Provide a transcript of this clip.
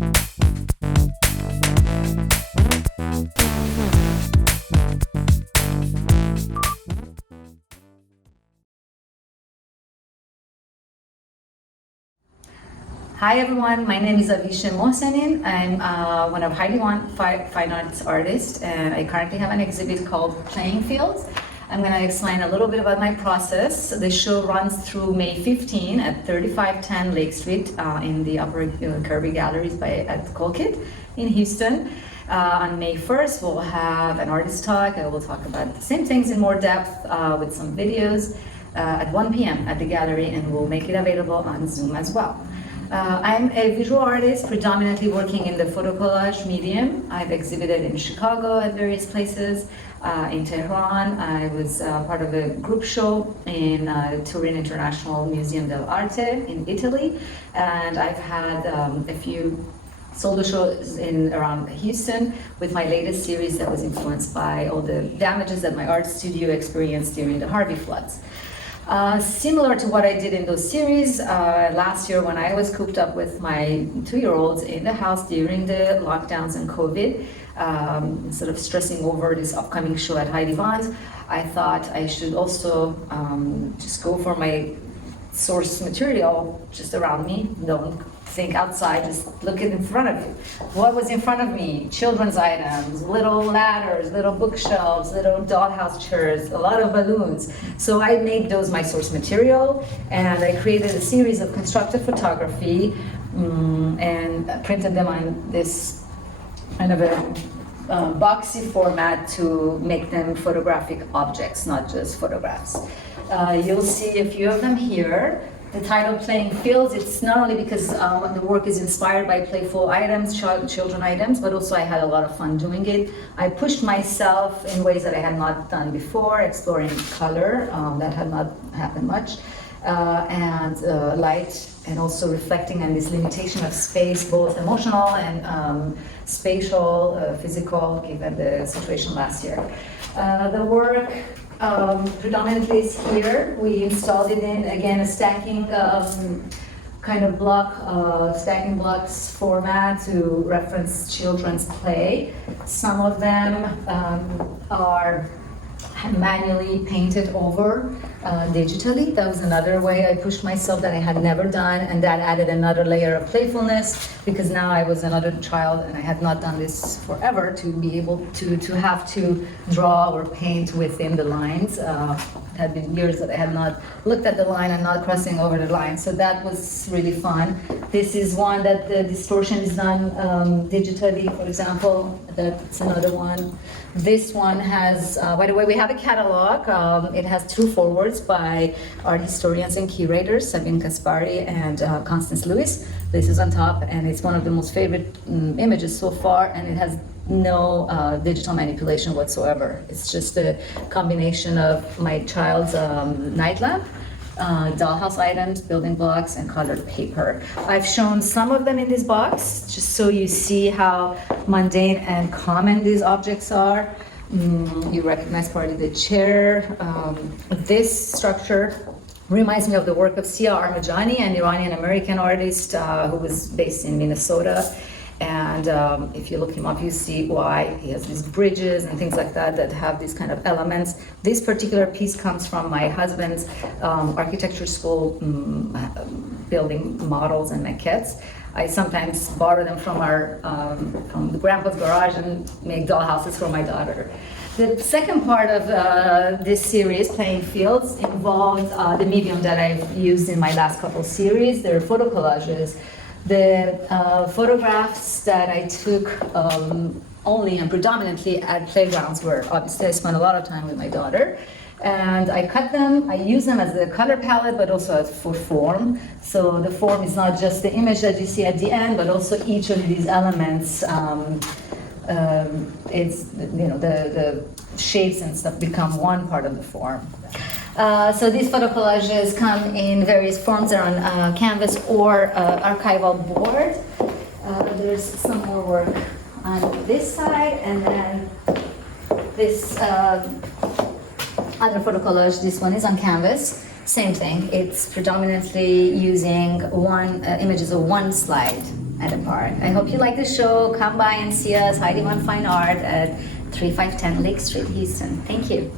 Hi everyone, my name is Avisheh Mohsenin. I'm one of Heidi Vaughan fine arts artists, and I currently have an exhibit called Playing Fields. I'm going to explain a little bit about my process. The show runs through May 15 at 3510 Lake Street in the Upper Kirby Galleries at Colquitt in Houston. On May 1st, we'll have an artist talk. I will talk about the same things in more depth with some videos at 1 p.m. at the gallery, and we'll make it available on Zoom as well. I'm a visual artist, predominantly working in the photo collage medium. I've exhibited in Chicago at various places, in Tehran. I was part of a group show in Turin International Museum dell'Arte in Italy, and I've had a few solo shows around Houston with my latest series that was influenced by all the damages that my art studio experienced during the Harvey floods. Similar to what I did in those series, last year when I was cooped up with my 2-year-olds in the house during the lockdowns and COVID, instead of stressing over this upcoming show at Heidi Vaughan's, I thought I should also just go for my source material just around me. Don't think outside, just look in front of you. What was in front of me? Children's items, little ladders, little bookshelves, little dollhouse chairs, a lot of balloons. So I made those my source material, and I created a series of constructed photography and printed them on this kind of a boxy format to make them photographic objects, not just photographs. You'll see a few of them here. The title Playing Fields, it's not only because the work is inspired by playful items, children items, but also I had a lot of fun doing it. I pushed myself in ways that I had not done before, exploring color, that had not happened much, and light, and also reflecting on this limitation of space, both emotional and spatial, physical, given the situation last year. The work predominantly is here. We installed it in, again, a stacking kind of stacking blocks format to reference children's play. Some of them are manually painted over digitally. That was another way I pushed myself that I had never done, and that added another layer of playfulness, because now I was another child and I had not done this forever, to be able to have to draw or paint within the lines. It had been years that I had not looked at the line and not crossing over the line, so that was really fun. This is one that the distortion is done digitally, for example. That's another one. This one has, by the way, we have a catalog. It has 2 forewords by art historians and curators, Sabine Kaspari and Constance Lewis. This is on top, and it's one of the most favorite images so far, and it has no digital manipulation whatsoever. It's just a combination of my child's night lamp, dollhouse items, building blocks, and colored paper. I've shown some of them in this box, just so you see how mundane and common these objects are. You recognize probably the chair. This structure reminds me of the work of Sia Armajani, an Iranian-American artist who was based in Minnesota. And if you look him up, you see why. He has these bridges and things like that that have these kind of elements. This particular piece comes from my husband's architecture school building models and maquettes. I sometimes borrow them from from the grandpa's garage and make dollhouses for my daughter. The second part of this series, Playing Fields, involved the medium that I've used in my last couple series. They're photo collages. The photographs that I took only and predominantly at playgrounds, where obviously I spent a lot of time with my daughter, and I cut them. I use them as a color palette, but also for form. So the form is not just the image that you see at the end, but also each of these elements. It's, you know, the shapes and stuff become one part of the form. So these photo collages come in various forms. They're on canvas or archival board. There's some more work on this side, and then this other photo collage. This one is on canvas. Same thing. It's predominantly using images of one slide at a bar. I hope you like the show. Come by and see us, Heidi Vaughan Fine Art at 3510 Lake Street, Houston. Thank you.